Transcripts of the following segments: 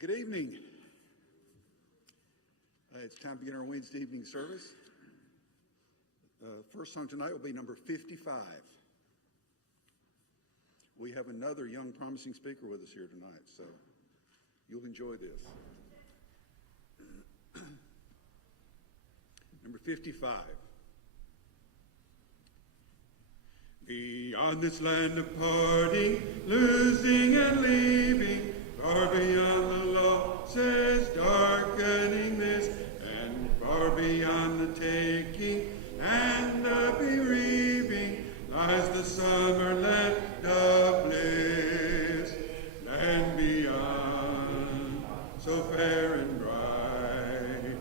Good evening. It's time to begin our Wednesday evening service. First song tonight will be number 55. We have another young, promising speaker with us here tonight, so you'll enjoy this. Number 55. Beyond this land of parting, losing and leaving, far beyond the losses darkening this, and far beyond the taking and the bereaving, lies the summer land of bliss. Land beyond, so fair and bright,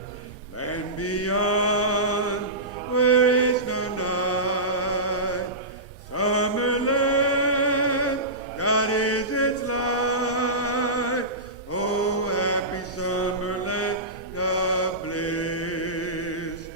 land beyond, where is no night. Summer land, God is its light. Oh, happy summer land of bliss.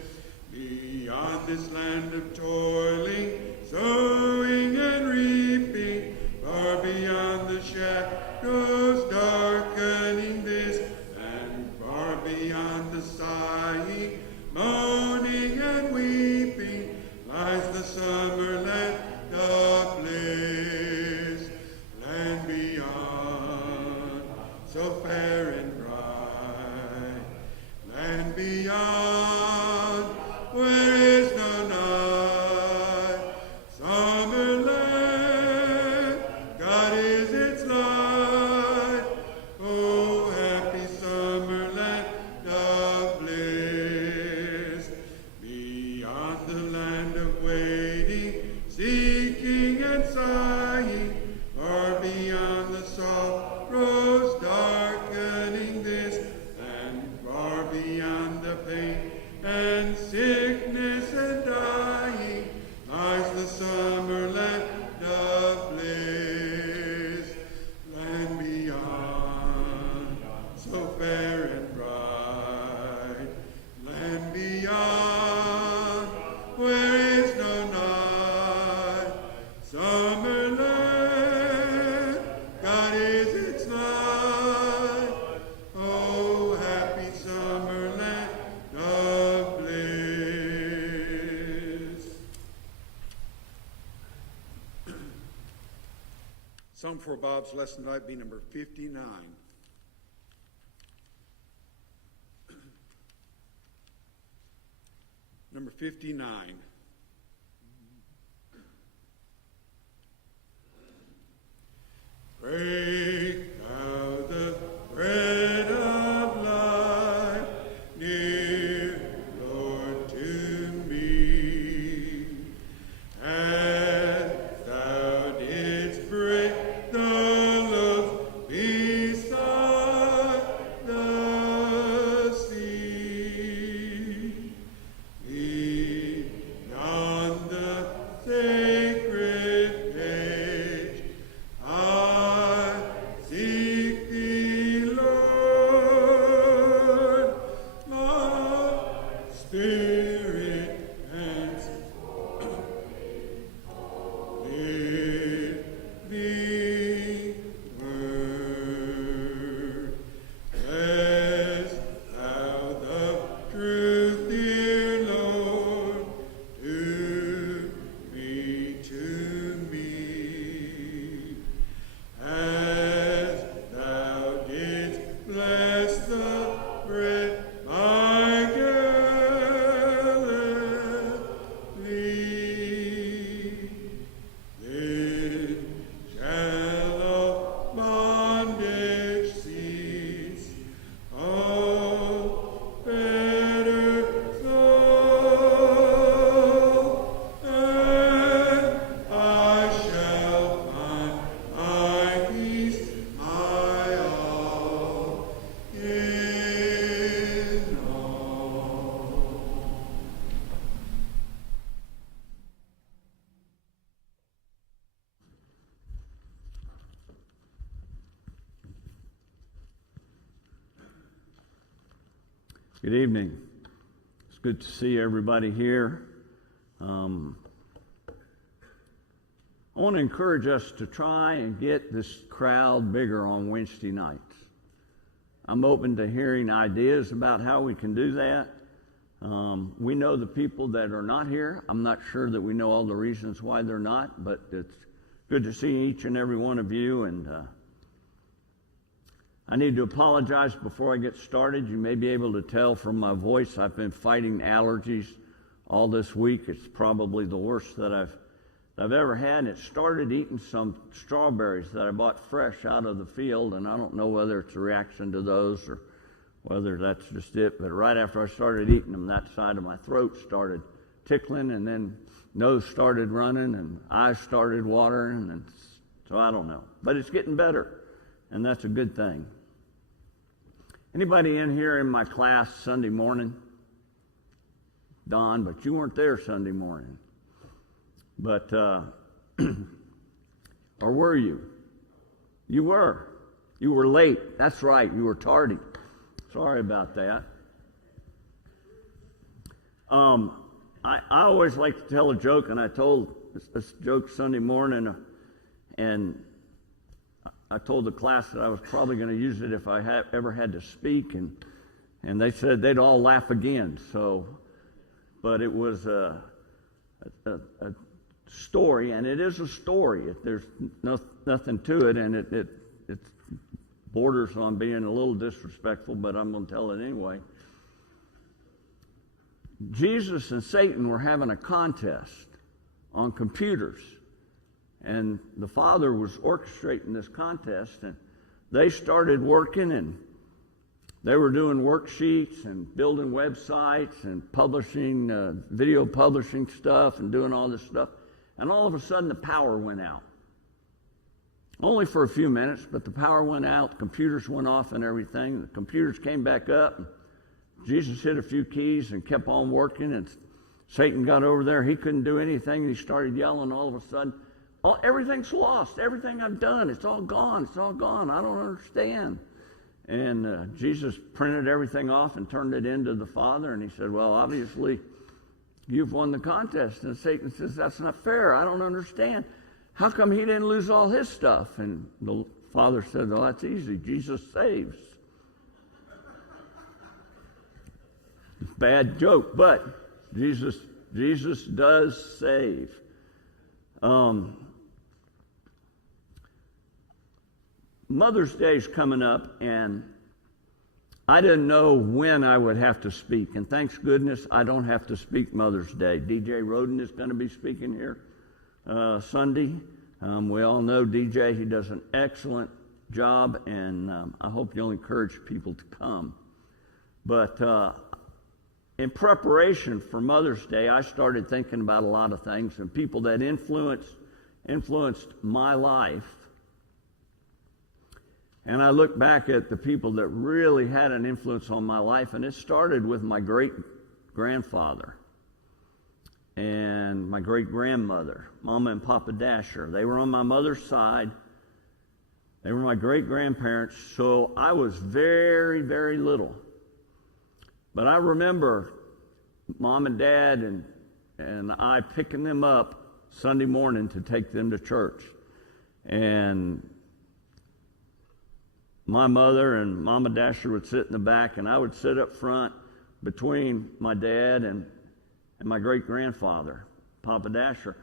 Beyond this land of toiling, sowing and reaping, far beyond the shadows darkening this, and far beyond the sighing, moaning and weeping, lies the summer land of bliss. Land beyond, so fair and bright, land beyond, where is no night. Summer land, God is its light. Oh, happy summer land of bliss. Beyond the land of waiting, seeking and sighing, far beyond the sorrows darkening this, and far beyond the pain and sickness and dying, lies the summer land of bliss. Land beyond, so fair and bright, land beyond, where is no night. Summer land, God is its light. Oh, happy summer land of bliss. Song for Bob's lesson tonight be number 59. Number 59. Break thou the bread of life, near, Lord, to me. As thou didst break the loaves beside the sea, beyond the sacred page, I seek thee, Lord, my spirit and living word. Bless thou the truth, dear Lord, to me, as thou didst bless the bread, my Galilee. Then shall all bondage cease, all better soul, and I shall find my peace, my all in all. Good evening. It's good to see everybody here. I want to encourage us to try and get this crowd bigger on Wednesday nights. I'm open to hearing ideas about how we can do that. We know the people that are not here. I'm not sure that we know all the reasons why they're not, but it's good to see each and every one of you. And I need to apologize before I get started. You may be able to tell from my voice I've been fighting allergies all this week. It's probably the worst that I've ever had. It started eating some strawberries that I bought fresh out of the field, and I don't know whether it's a reaction to those or whether that's just it. But right after I started eating them, that side of my throat started tickling, and then nose started running, and eyes started watering, and so I don't know. But it's getting better, and that's a good thing. Anybody in here in my class Sunday morning? Don, but you weren't there Sunday morning. But, or were you? You were. You were late. That's right. You were tardy. Sorry about that. I always like to tell a joke, and I told this joke Sunday morning, and I told the class that I was probably going to use it if I ever had to speak, and they said they'd all laugh again. So, but it was a story, and it is a story. There's nothing to it, and it borders on being a little disrespectful, but I'm going to tell it anyway. Jesus and Satan were having a contest on computers, and the Father was orchestrating this contest, and they started working, and they were doing worksheets and building websites and publishing, video publishing stuff and doing all this stuff. And all of a sudden the power went out. Only for a few minutes, but the power went out, the computers went off and everything. The computers came back up, and Jesus hit a few keys and kept on working, and Satan got over there. He couldn't do anything. He started yelling. All of a sudden, everything's lost. Everything I've done, it's all gone. It's all gone. I don't understand. And Jesus printed everything off and turned it into the Father, and he said, well, obviously, you've won the contest. And Satan says, that's not fair. I don't understand. How come he didn't lose all his stuff? And the Father said, well, that's easy. Jesus saves. Bad joke, but Jesus does save. Mother's Day is coming up, and I didn't know when I would have to speak, and thanks goodness I don't have to speak Mother's Day. DJ Roden is going to be speaking here Sunday. We all know DJ. He does an excellent job, and I hope you'll encourage people to come. But in preparation for Mother's Day, I started thinking about a lot of things and people that influenced my life. And I look back at the people that really had an influence on my life, and it started with my great-grandfather and my great-grandmother, Mama and Papa Dasher. They were on my mother's side. They were my great-grandparents, so I was very, very little. But I remember Mom and Dad and I picking them up Sunday morning to take them to church. And my mother and Mama Dasher would sit in the back, and I would sit up front between my dad and my great-grandfather, Papa Dasher.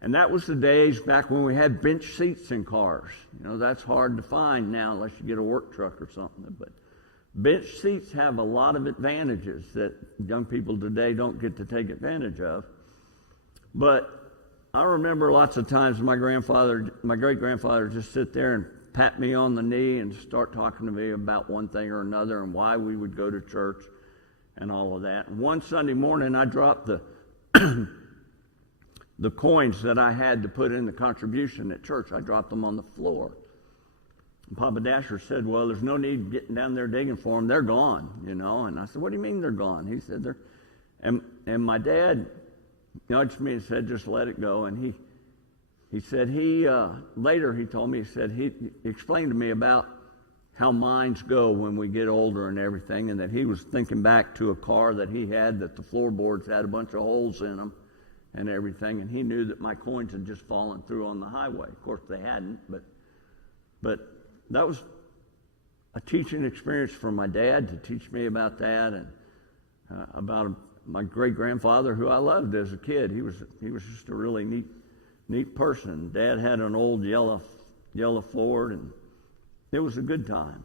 And that was the days back when we had bench seats in cars. You know, that's hard to find now unless you get a work truck or something. But bench seats have a lot of advantages that young people today don't get to take advantage of. But I remember lots of times my great-grandfather just sit there and pat me on the knee and start talking to me about one thing or another and why we would go to church and all of that. And one Sunday morning, I dropped the the coins that I had to put in the contribution at church. I dropped them on the floor. And Papa Dasher said, well, there's no need getting down there digging for them. They're gone, you know. And I said, what do you mean they're gone? He said, they're... And my dad nudged me and said, just let it go. And he said later he told me, he explained to me about how minds go when we get older and everything, and that he was thinking back to a car that he had that the floorboards had a bunch of holes in them and everything, and he knew that my coins had just fallen through on the highway. Of course, they hadn't, but that was a teaching experience from my dad to teach me about that, and about my great-grandfather, who I loved as a kid. He was just a really neat person. Dad had an old yellow Ford, and it was a good time.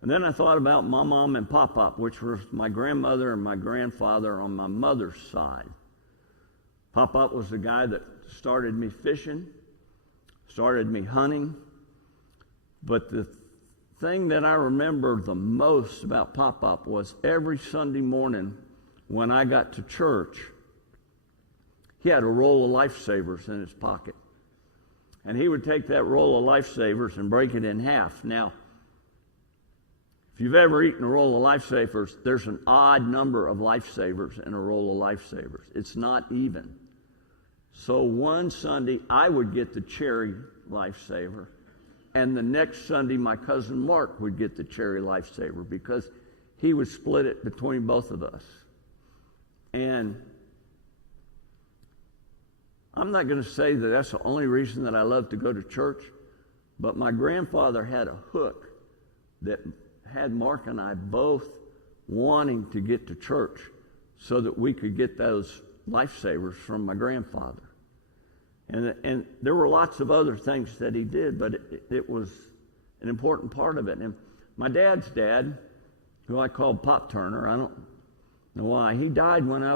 And then I thought about my mom and Pop-Pop, which was my grandmother and my grandfather on my mother's side. Pop-Pop was the guy that started me fishing, started me hunting. But the thing that I remember the most about Pop-Pop was every Sunday morning when I got to church, he had a roll of Lifesavers in his pocket. And he would take that roll of Lifesavers and break it in half. Now, if you've ever eaten a roll of Lifesavers, there's an odd number of Lifesavers in a roll of Lifesavers. It's not even. So one Sunday, I would get the cherry Lifesaver, and the next Sunday, my cousin Mark would get the cherry Lifesaver, because he would split it between both of us. And I'm not going to say that that's the only reason that I love to go to church, but my grandfather had a hook that had Mark and I both wanting to get to church so that we could get those Lifesavers from my grandfather. And there were lots of other things that he did, but it was an important part of it. And my dad's dad, who I called Pop Turner, I don't know why, he died when I